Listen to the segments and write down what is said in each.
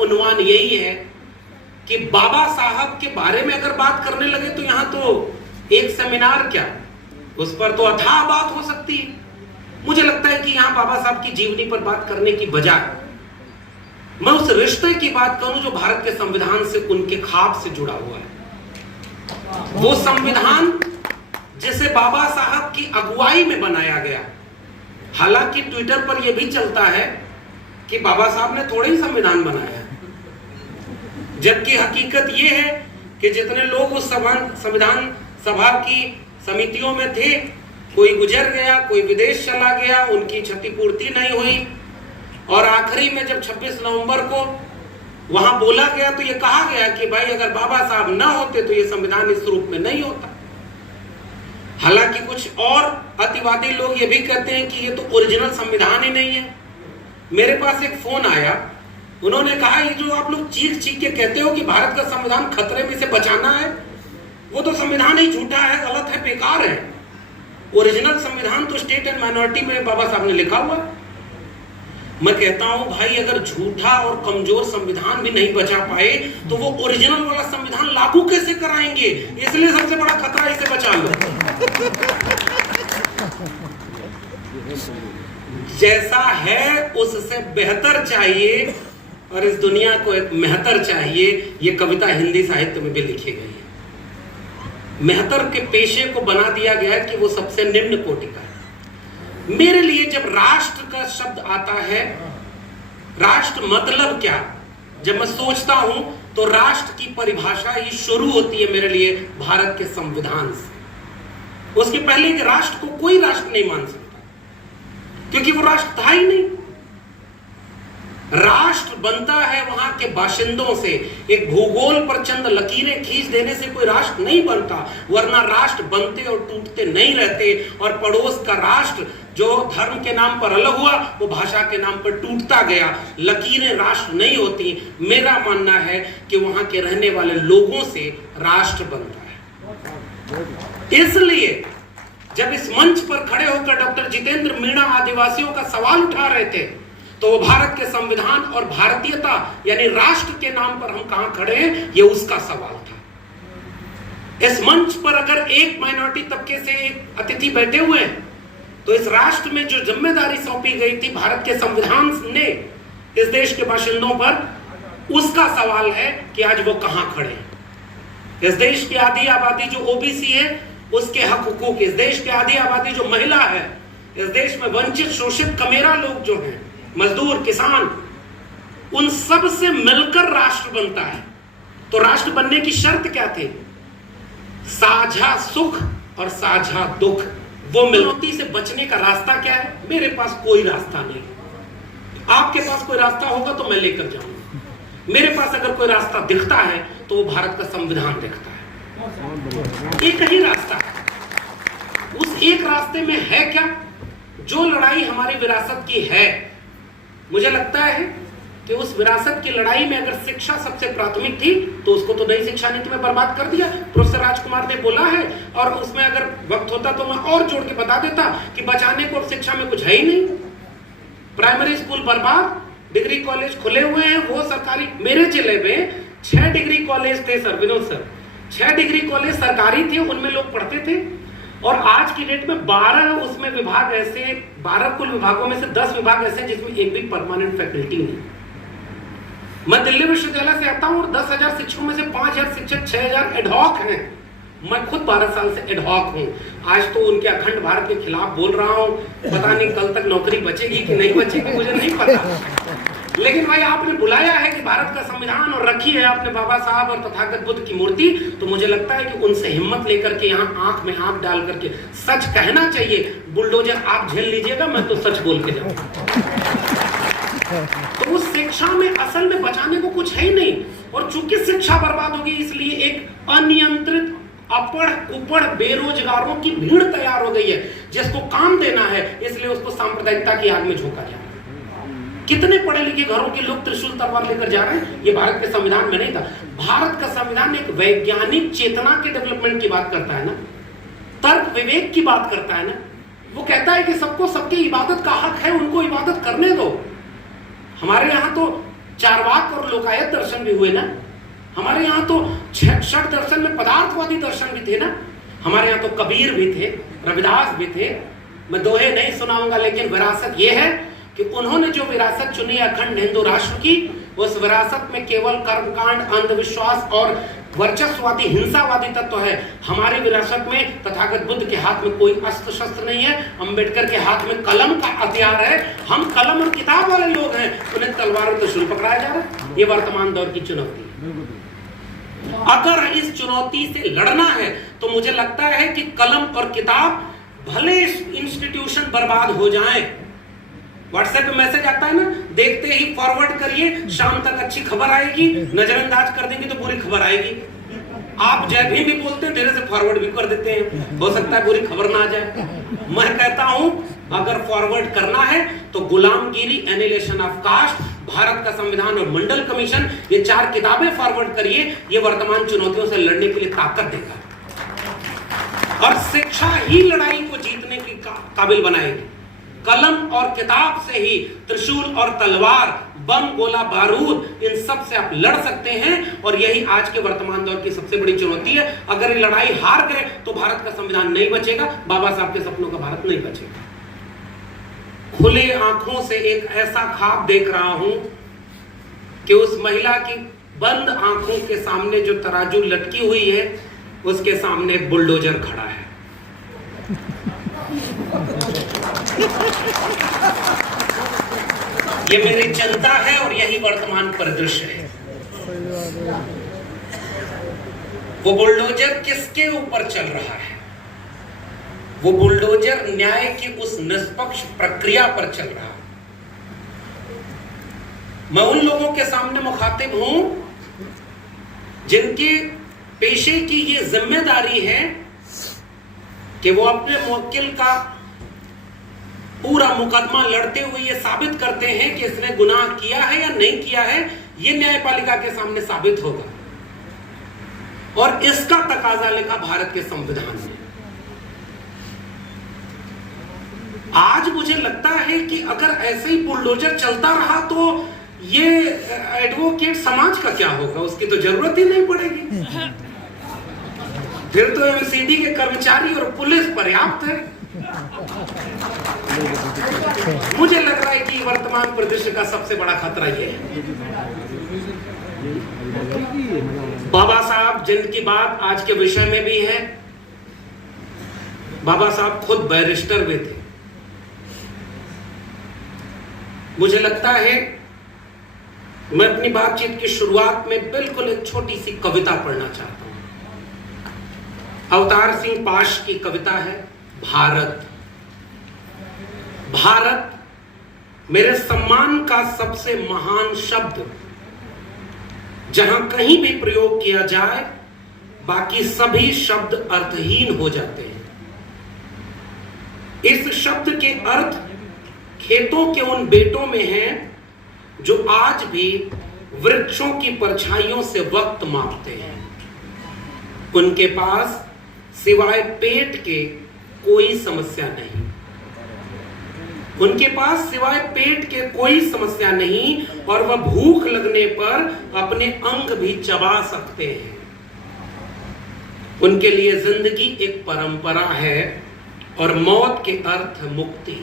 उन्वान यही है कि बाबा साहब के बारे में अगर बात करने लगे तो यहां तो एक सेमिनार क्या, उस पर तो अथाह बात हो सकती है। मुझे लगता है कि यहां बाबा साहब की जीवनी पर बात करने की बजाय मैं उस रिश्ते की बात करूं जो भारत के संविधान से, उनके ख्वाब से जुड़ा हुआ है। वो संविधान जिसे बाबा साहब की अगुवाई में बनाया गया। हालांकि ट्विटर पर यह भी चलता है कि बाबा साहब ने थोड़े ही संविधान बनाया, जबकि हकीकत यह है कि जितने लोग उस संविधान सभा की समितियों में थे, कोई गुजर गया, कोई विदेश चला गया, उनकी क्षतिपूर्ति नहीं हुई, और आखिरी में जब 26 नवंबर को वहां बोला गया तो यह कहा गया कि भाई अगर बाबा साहब ना होते तो यह संविधान इस रूप में नहीं होता। हालांकि कुछ और अतिवादी लोग ये भी कहते हैं कि ये तो ओरिजिनल संविधान ही नहीं है। मेरे पास एक फोन आया, उन्होंने कहा ये जो आप लोग चीख चीख के कहते हो कि भारत का संविधान खतरे में से बचाना है, वो तो संविधान ही झूठा है, गलत है, बेकार है। ओरिजिनल संविधान तो स्टेट एंड माइनॉरिटी में बाबा साहब ने लिखा हुआ। मैं कहता हूं भाई अगर झूठा और कमजोर संविधान भी नहीं बचा पाए तो वो ओरिजिनल वाला संविधान लागू कैसे कराएंगे? इसलिए सबसे बड़ा खतरा इसे बचा लो। जैसा है उससे बेहतर चाहिए और इस दुनिया को एक मेहतर चाहिए। ये कविता हिंदी साहित्य में भी लिखी गई है। मेहतर के पेशे को बना दिया गया कि वो सबसे निम्न कोटि का है। मेरे लिए जब राष्ट्र का शब्द आता है, राष्ट्र मतलब क्या, जब मैं सोचता हूं तो राष्ट्र की परिभाषा ही शुरू होती है मेरे लिए भारत के संविधान से। उसके पहले कि राष्ट्र को कोई राष्ट्र नहीं मान सकता, क्योंकि वो राष्ट्र था ही नहीं। राष्ट्र बनता है वहां के बाशिंदों से। एक भूगोल पर चंद लकीरें खींच देने से कोई राष्ट्र नहीं बनता, वरना राष्ट्र बनते और टूटते नहीं रहते। और पड़ोस का राष्ट्र जो धर्म के नाम पर अलग हुआ, वो भाषा के नाम पर टूटता गया। लकीरें राष्ट्र नहीं होती। मेरा मानना है कि वहां के रहने वाले लोगों से राष्ट्र बनता है। इसलिए जब इस मंच पर खड़े होकर डॉक्टर जितेंद्र मीणा आदिवासियों का सवाल उठा रहे थे, तो वो भारत के संविधान और भारतीयता यानी राष्ट्र के नाम पर हम कहां खड़े हैं, ये उसका सवाल था। इस मंच पर अगर एक माइनॉरिटी तबके से एक अतिथि बैठे हुए हैं, तो इस राष्ट्र में जो जिम्मेदारी सौंपी गई थी भारत के संविधान ने इस देश के बाशिंदों पर, उसका सवाल है कि आज वो कहां खड़े हैं। इस देश की आधी आबादी जो ओबीसी है, उसके हक हुकूक, इस देश की आधी आबादी जो महिला है, इस देश में वंचित शोषित कमेरा लोग जो हैं, मजदूर, किसान, उन सब से मिलकर राष्ट्र बनता है। तो राष्ट्र बनने की शर्त क्या थी? साझा सुख और साझा दुख। वो मिलौती से बचने का रास्ता क्या है? मेरे पास कोई रास्ता नहीं। आपके पास कोई रास्ता होगा तो मैं लेकर जाऊंगा। मेरे पास अगर कोई रास्ता दिखता है तो वो भारत का संविधान दिखता है। एक ही रास्ता है। उस एक रास्ते में है क्या? जो लड़ाई हमारी विरासत की है, मुझे लगता है कि उस विरासत की लड़ाई में अगर शिक्षा सबसे प्राथमिक थी तो उसको तो नई शिक्षा नीति में बर्बाद कर दिया। प्रोफेसर राजकुमार ने बोला है, और उसमें अगर वक्त होता तो मैं और जोड़ के बता देता कि बचाने को शिक्षा में कुछ है ही नहीं। प्राइमरी स्कूल बर्बाद, डिग्री कॉलेज खुले हुए हैं वो सरकारी। मेरे जिले में 6 डिग्री कॉलेज थे sir, Vinod sir, 6 degree college सरकारी थे, उनमें लोग पढ़ते थे। और आज की डेट में 12 उसमें विभाग ऐसे, 12 कुल विभागों में से 10 विभाग ऐसे जिसमें एक भी परमानेंट फैकल्टी नहीं। मैं दिल्ली विश्वविद्यालय से आता हूं और 10,000 शिक्षकों में से 5,000 शिक्षक, 6,000 एडहॉक हैं। मैं खुद 12 साल से एडहॉक हूं। आज तो उनके अखंड भारत के खिलाफ बोल रहा हूं। पता नहीं कल तक नौकरी बचेगी कि नहीं बचेगी, मुझे नहीं पता। लेकिन भाई आपने बुलाया है कि भारत का संविधान और रखी है आपने बाबा साहब और तथागत बुद्ध की मूर्ति, तो मुझे लगता है कि उनसे हिम्मत लेकर के यहाँ आंख में आंख डाल करके सच कहना चाहिए। बुलडोजर आप झेल लीजिएगा, मैं तो सच बोल के जाऊंगा। तो उस शिक्षा में असल में बचाने को कुछ है ही नहीं। और चूंकि शिक्षा बर्बाद होगी, इसलिए एक अनियंत्रित अपढ़ कुपढ़ बेरोजगारों की भीड़ तैयार हो गई है, जिसको काम देना है, इसलिए उसको सांप्रदायिकता की आग में झोंका जा रहा है। कितने पढ़े लिखे घरों के लोग त्रिशूल तलवार लेकर जा रहे हैं? ये भारत के संविधान में नहीं था। भारत का संविधान एक वैज्ञानिक चेतना के डेवलपमेंट की बात करता है ना, तर्क विवेक की बात करता है ना। वो कहता है कि सबको सबकी इबादत का हक है, उनको इबादत करने दो। हमारे यहाँ तो चार्वाक और लोकायत दर्शन भी हुए ना। हमारे यहाँ तो षट दर्शन में पदार्थवादी दर्शन भी थे ना। हमारे यहाँ तो कबीर भी थे, रविदास भी थे। मैं दोहे नहीं सुनाऊंगा, लेकिन विरासत ये है कि उन्होंने जो विरासत चुनी अखंड हिंदू राष्ट्र की, उस विरासत में केवल कर्मकांड, अंधविश्वास और वर्चस्ववादी हिंसावादी तत्व है। हमारी विरासत में तथागत बुद्ध के हाथ में कोई अस्त्र शस्त्र नहीं है, अंबेडकर के हाथ में कलम का हथियार है। हम कलम और किताब वाले लोग हैं, उन्हें तलवार तो शुरू पकड़ाया जा रहा है। ये वर्तमान दौर की चुनौती है। अगर इस चुनौती से लड़ना है तो मुझे लगता है कि कलम और किताब, भले इंस्टीट्यूशन बर्बाद हो जाएं, व्हाट्सएप पे मैसेज आता है ना, देखते ही फॉरवर्ड करिए, शाम तक अच्छी खबर आएगी, नजरअंदाज कर देंगे तो बुरी खबर आएगी। आप जय भीम भी बोलते हैं, धीरे से फॉरवर्ड भी कर देते हैं, हो सकता है बुरी खबर ना आ जाए। मैं कहता हूं अगर फॉरवर्ड करना है तो गुलामगिरी, एनिलेशन ऑफ कास्ट, भारत का संविधान और मंडल कमीशन, ये 4 किताबें फॉरवर्ड करिए। ये वर्तमान चुनौतियों से लड़ने के लिए ताकत देगा और शिक्षा ही लड़ाई को जीतने की काबिल बनाएगी। कलम और किताब से ही त्रिशूल और तलवार, बम, गोला, बारूद, इन सब से आप लड़ सकते हैं। और यही आज के वर्तमान दौर की सबसे बड़ी चुनौती है। अगर ये लड़ाई हार गए तो भारत का संविधान नहीं बचेगा, बाबा साहब के सपनों का भारत नहीं बचेगा। खुले आंखों से एक ऐसा ख्वाब देख रहा हूं कि उस महिला की बंद आंखों के सामने जो तराजू लटकी हुई है, उसके सामने एक बुलडोजर खड़ा है। ये मेरी जनता है और यही वर्तमान परिदृश्य है। वो बुलडोजर किसके ऊपर चल रहा है? वो बुलडोजर न्याय की उस निष्पक्ष प्रक्रिया पर चल रहा है। मैं उन लोगों के सामने मुखातिब हूं जिनके पेशे की ये जिम्मेदारी है कि वो अपने मुवक्किल का पूरा मुकदमा लड़ते हुए ये साबित करते हैं कि इसने गुनाह किया है या नहीं किया है। ये न्यायपालिका के सामने साबित होगा और इसका तकाजा लिखा भारत के संविधान में। आज मुझे लगता है कि अगर ऐसे ही बुलडोजर चलता रहा तो ये एडवोकेट समाज का क्या होगा? उसकी तो जरूरत ही नहीं पड़ेगी। फिर तो एमसीडी के कर्मचारी और पुलिस पर्याप्त है। मुझे लग रहा है कि वर्तमान परिदृश्य का सबसे बड़ा खतरा यह है। बाबा साहब, जिनकी बात आज के विषय में भी है, बाबा साहब खुद बैरिस्टर भी थे। मुझे लगता है मैं अपनी बातचीत की शुरुआत में बिल्कुल एक छोटी सी कविता पढ़ना चाहता हूं। अवतार सिंह पाश की कविता है भारत। भारत मेरे सम्मान का सबसे महान शब्द, जहां कहीं भी प्रयोग किया जाए बाकी सभी शब्द अर्थहीन हो जाते हैं। इस शब्द के अर्थ खेतों के उन बेटों में हैं जो आज भी वृक्षों की परछाइयों से वक्त मापते हैं। उनके पास सिवाय पेट के कोई समस्या नहीं। उनके पास सिवाय पेट के कोई समस्या नहीं और वह भूख लगने पर अपने अंग भी चबा सकते हैं। उनके लिए जिंदगी एक परंपरा है और मौत के अर्थ मुक्ति।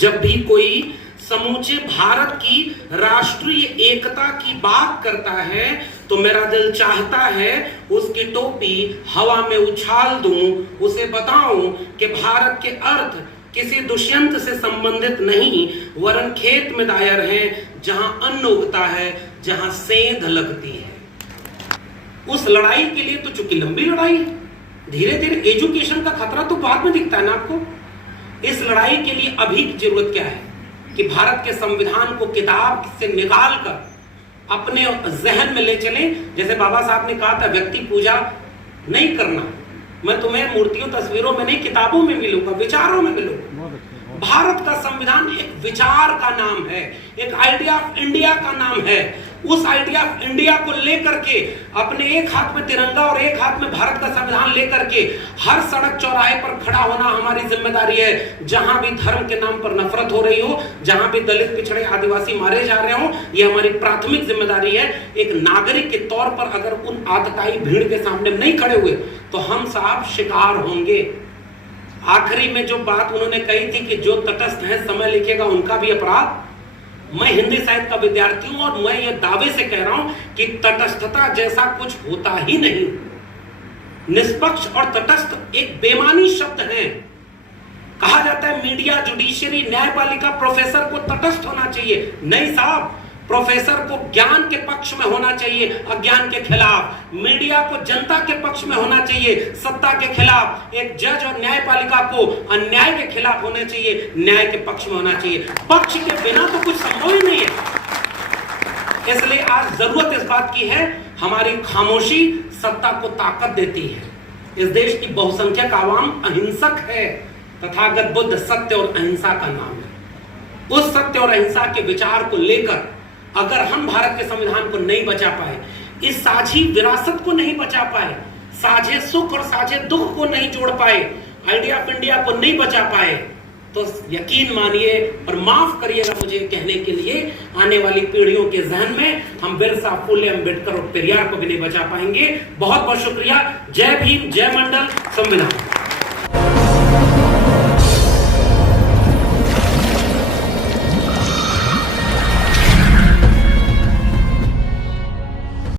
जब भी कोई समूचे भारत की राष्ट्रीय एकता की बात करता है तो मेरा दिल चाहता है उसकी टोपी हवा में उछाल दूं, उसे बताऊं कि भारत के अर्थ किसी दुष्यंत से संबंधित नहीं वरन खेत में दायर हैं, जहां अन्न उगता है, जहां सेंध लगती है। उस लड़ाई के लिए तो चूंकि लंबी लड़ाई है, धीरे धीरे एजुकेशन का खतरा तो बाद में दिखता है ना आपको। इस लड़ाई के लिए अभी की जरूरत क्या है कि भारत के संविधान को किताब से निकाल कर अपने जहन में ले चलें। जैसे बाबा साहब ने कहा था व्यक्ति पूजा नहीं करना। मैं तुम्हें मूर्तियों तस्वीरों में नहीं, किताबों में मिलूंगा, विचारों में मिलूंगा। भारत का संविधान एक विचार का नाम है, एक आइडिया ऑफ इंडिया का नाम है। उस आइडिया ऑफ इंडिया को लेकर के अपने एक हाथ में तिरंगा और एक हाथ में भारत का संविधान लेकर के हर सड़क चौराहे पर खड़ा होना हमारी जिम्मेदारी है। जहां भी धर्म के नाम पर नफरत हो रही हो, जहां भी दलित, पिछड़े, आदिवासी मारे जा रहे हो, यह हमारी प्राथमिक जिम्मेदारी है। एक नागरिक के तौर पर अगर उन आतताई भीड़ के सामने नहीं खड़े हुए तो हम साहब शिकार होंगे। आखिरी में जो बात उन्होंने कही थी कि जो तटस्थ है समय लिखेगा उनका भी अपराध, मैं हिंदी साहित्य का विद्यार्थी हूं और मैं ये दावे से कह रहा हूं कि तटस्थता जैसा कुछ होता ही नहीं। निष्पक्ष और तटस्थ एक बेमानी शब्द है। कहा जाता है मीडिया, जुडिशरी, न्यायपालिका, प्रोफेसर को तटस्थ होना चाहिए। नहीं साहब, प्रोफेसर को ज्ञान के पक्ष में होना चाहिए, अज्ञान के खिलाफ। मीडिया को जनता के पक्ष में होना चाहिए, सत्ता के खिलाफ। एक जज और न्यायपालिका को अन्याय के खिलाफ होना चाहिए, न्याय के पक्ष में होना चाहिए। पक्ष के बिना तो कुछ संभव ही नहीं है। इसलिए आज जरूरत इस बात की है, हमारी खामोशी सत्ता को ताकत देती है। इस देश की बहुसंख्यक आवाम अहिंसक है। तथागत बुद्ध सत्य और अहिंसा का नाम है। उस सत्य और अहिंसा के विचार को लेकर अगर हम भारत के संविधान को नहीं बचा पाए, इस साझी विरासत को नहीं बचा पाए, साझे सुख और साझे दुख को नहीं जोड़ पाए, आइडिया ऑफ इंडिया को नहीं बचा पाए, तो यकीन मानिए और माफ करिएगा मुझे कहने के लिए, आने वाली पीढ़ियों के जहन में हम बिरसा, फुले, अम्बेडकर और पेरियार को भी नहीं बचा पाएंगे। बहुत बहुत शुक्रिया। जय भीम, जय मंडल, संविधान।